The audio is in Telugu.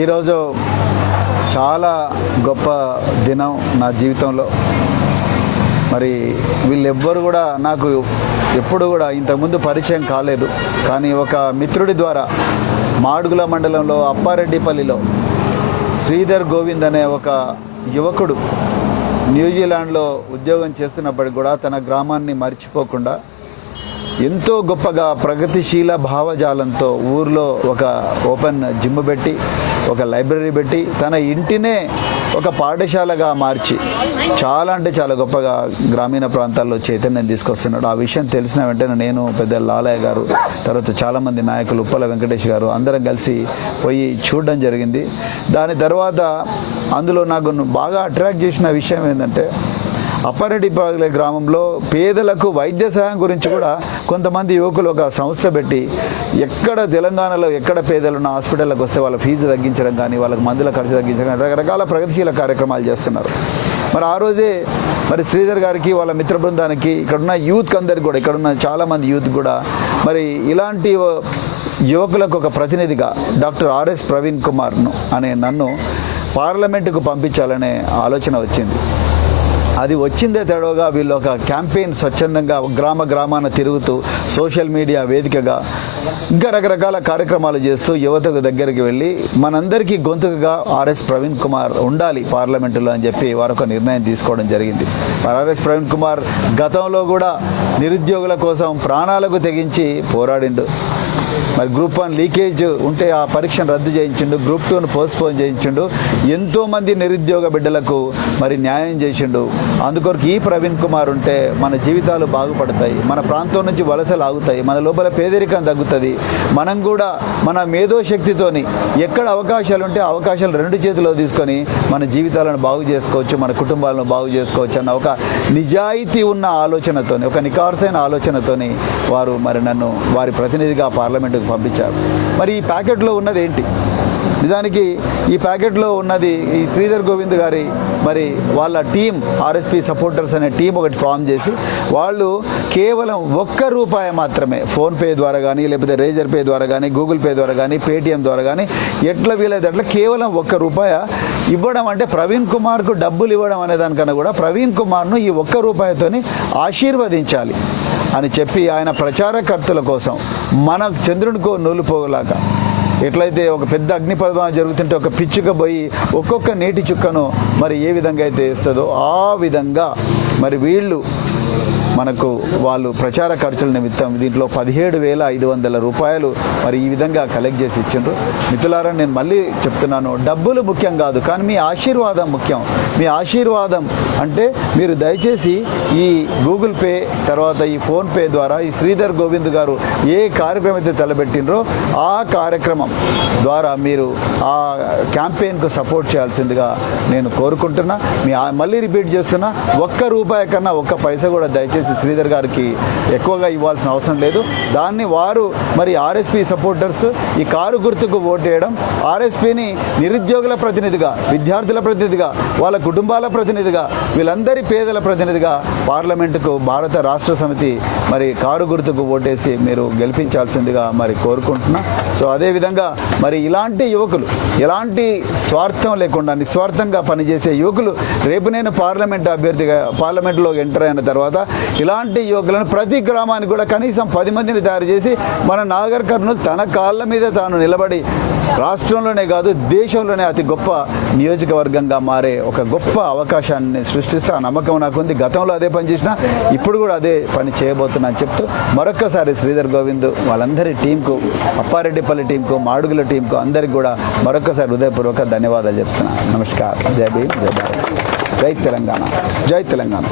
ఈరోజు చాలా గొప్ప దినం నా జీవితంలో. మరి వీళ్ళెవ్వరు కూడా నాకు ఎప్పుడు కూడా ఇంతకుముందు పరిచయం కాలేదు. కానీ ఒక మిత్రుడి ద్వారా మాడుగుల మండలంలో అప్పారెడ్డిపల్లిలో శ్రీధర్ గోవింద్ అనే ఒక యువకుడు న్యూజిలాండ్లో ఉద్యోగం చేస్తున్నప్పటికి కూడా తన గ్రామాన్ని మర్చిపోకుండా ఎంతో గొప్పగా ప్రగతిశీల భావజాలంతో ఊర్లో ఒక ఓపెన్ జిమ్ పెట్టి, ఒక లైబ్రరీ పెట్టి, తన ఇంటినే ఒక పాఠశాలగా మార్చి చాలా అంటే చాలా గొప్పగా గ్రామీణ ప్రాంతాల్లో చైతన్యం తీసుకొస్తున్నాడు. ఆ విషయం తెలిసిన వెంటనే నేను, పెద్ద లాలయ్య గారు, తర్వాత చాలామంది నాయకులు, ఉప్పల వెంకటేష్ గారు అందరం కలిసి పోయి చూడడం జరిగింది. దాని తర్వాత అందులో నాకు బాగా అట్రాక్ట్ చేసిన విషయం ఏంటంటే, అప్పారెడ్డిపల్లి గ్రామంలో పేదలకు వైద్య సహాయం గురించి కూడా కొంతమంది యువకులు ఒక సంస్థ పెట్టి ఎక్కడ తెలంగాణలో ఎక్కడ పేదలున్న హాస్పిటల్కి వస్తే వాళ్ళ ఫీజు తగ్గించడం కానీ, వాళ్ళకి మందుల ఖర్చు తగ్గించడం కానీ రకరకాల ప్రగతిశీల కార్యక్రమాలు చేస్తున్నారు. మరి ఆ రోజే మరి శ్రీధర్ గారికి, వాళ్ళ మిత్ర బృందానికి, ఇక్కడున్న యూత్కి అందరికి కూడా, ఇక్కడున్న చాలామంది యూత్ కూడా మరి ఇలాంటి యువకులకు ఒక ప్రతినిధిగా డాక్టర్ ఆర్ఎస్ ప్రవీణ్ కుమార్ను అనే నన్ను పార్లమెంటుకు పంపించాలనే ఆలోచన వచ్చింది. అది వచ్చిందే తడవగా వీళ్ళు ఒక క్యాంపెయిన్ స్వచ్ఛందంగా గ్రామ గ్రామాన తిరుగుతూ సోషల్ మీడియా వేదికగా ఇంకా రకరకాల కార్యక్రమాలు చేస్తూ యువతకు దగ్గరికి వెళ్ళి మనందరికీ గొంతుకగా ఆర్ఎస్ ప్రవీణ్ కుమార్ ఉండాలి పార్లమెంటులో అని చెప్పి వారు ఒక నిర్ణయం తీసుకోవడం జరిగింది. ఆర్ఎస్ ప్రవీణ్ కుమార్ గతంలో కూడా నిరుద్యోగుల కోసం ప్రాణాలకు తెగించి పోరాడిండు. మరి గ్రూప్ 1 లీకేజ్ ఉంటే ఆ పరీక్షను రద్దు చేయించిండు, గ్రూప్ 2ను పోస్ట్పోన్ చేయించిండు, ఎంతోమంది నిరుద్యోగ బిడ్డలకు మరి న్యాయం చేసిండు. అందుకొరకు ఈ ప్రవీణ్ కుమార్ ఉంటే మన జీవితాలు బాగుపడతాయి, మన ప్రాంతం నుంచి వలసలు ఆగుతాయి, మన లోపల పేదరికం తగ్గుతుంది, మనం కూడా మన మేధోశక్తితోని ఎక్కడ అవకాశాలు ఉంటే అవకాశాలు 2 చేతిలో తీసుకొని మన జీవితాలను బాగు చేసుకోవచ్చు, మన కుటుంబాలను బాగు చేసుకోవచ్చు అన్న ఒక నిజాయితీ ఉన్న ఆలోచనతోని, ఒక నికార్సైన ఆలోచనతోని వారు మరి నన్ను వారి ప్రతినిధిగా పార్లమెంటుకు పంపించారు. మరి ఈ ప్యాకెట్లో ఉన్నది ఏంటి? నిజానికి ఈ ప్యాకెట్లో ఉన్నది ఈ శ్రీధర్ గోవింద్ గారి మరి వాళ్ళ టీం, ఆర్ఎస్పీ సపోర్టర్స్ అనే టీం ఒకటి ఫామ్ చేసి వాళ్ళు కేవలం ₹1 మాత్రమే ఫోన్పే ద్వారా కానీ, లేకపోతే రేజర్ పే ద్వారా కానీ, గూగుల్ పే ద్వారా కానీ, పేటిఎం ద్వారా కానీ ఎట్లా వీలైతే అట్లా కేవలం ₹1 ఇవ్వడం, అంటే ప్రవీణ్ కుమార్కు డబ్బులు ఇవ్వడం అనే దానికన్నా కూడా ప్రవీణ్ కుమార్ను ఈ ₹1తోని ఆశీర్వదించాలి అని చెప్పి ఆయన ప్రచారకర్తల కోసం మన చంద్రునికో నూలు పోగలాగా ఎట్లయితే ఒక పెద్ద అగ్నిపర్వతం జరుగుతుంటే ఒక పిచ్చుక పోయి ఒక్కొక్క నీటి చుక్కను మరి ఏ విధంగా అయితే వేస్తుందో ఆ విధంగా మరి వీళ్ళు మనకు వాళ్ళు ప్రచార ఖర్చుల నిమిత్తం దీంట్లో ₹17,500 మరి ఈ విధంగా కలెక్ట్ చేసి ఇచ్చిండ్రు. మిత్రులారా, నేను మళ్ళీ చెప్తున్నాను, డబ్బులు ముఖ్యం కాదు, కానీ మీ ఆశీర్వాదం ముఖ్యం. మీ ఆశీర్వాదం అంటే మీరు దయచేసి ఈ గూగుల్ పే తర్వాత ఈ ఫోన్పే ద్వారా ఈ శ్రీధర్ గోవింద్ గారు ఏ కార్యక్రమం అయితే తలపెట్టినరో ఆ కార్యక్రమం ద్వారా మీరు ఆ క్యాంపెయిన్కు సపోర్ట్ చేయాల్సిందిగా నేను కోరుకుంటున్నా. మళ్ళీ రిపీట్ చేస్తున్నా, ₹1 కన్నా ₹1 కూడా దయచేసి శ్రీధర్ గారికి ఎక్కువగా ఇవ్వాల్సిన అవసరం లేదు. దాన్ని వారు మరి ఆర్ఎస్పీ సపోర్టర్స్ ఈ కారు గుర్తుకు ఓటేయడం, ఆర్ఎస్పీని నిరుద్యోగుల ప్రతినిధిగా, విద్యార్థుల ప్రతినిధిగా, వాళ్ళ కుటుంబాల ప్రతినిధిగా, వీళ్ళందరి పేదల ప్రతినిధిగా పార్లమెంటుకు భారత రాష్ట్ర సమితి మరి కారు గుర్తుకు ఓటేసి మీరు గెలిపించాల్సిందిగా మరి కోరుకుంటున్నా. సో అదేవిధంగా మరి ఇలాంటి యువకులు, ఎలాంటి స్వార్థం లేకుండా నిస్వార్థంగా పనిచేసే యువకులు, రేపు నేను అభ్యర్థిగా పార్లమెంట్లో ఎంటర్ అయిన తర్వాత ఇలాంటి యువకులను ప్రతి గ్రామానికి కూడా కనీసం 10 మందిని తయారు చేసి మన నాగర్ కర్నూలు తన కాళ్ళ మీద తాను నిలబడి రాష్ట్రంలోనే కాదు దేశంలోనే అతి గొప్ప నియోజకవర్గంగా మారే ఒక గొప్ప అవకాశాన్ని సృష్టిస్తే ఆ నమ్మకం నాకుంది. గతంలో అదే పని చేసినా ఇప్పుడు కూడా అదే పని చేయబోతున్నా అని చెప్తూ మరొక్కసారి శ్రీధర్ గోవింద్ వాళ్ళందరి టీంకు, అప్పారెడ్డిపల్లి టీంకు, మాడుగుల టీంకు అందరికి కూడా మరొక్కసారి హృదయపూర్వక ధన్యవాదాలు చెప్తున్నా. నమస్కారం. జై భీమ్, జై భారత్, జై తెలంగాణ, జై తెలంగాణ.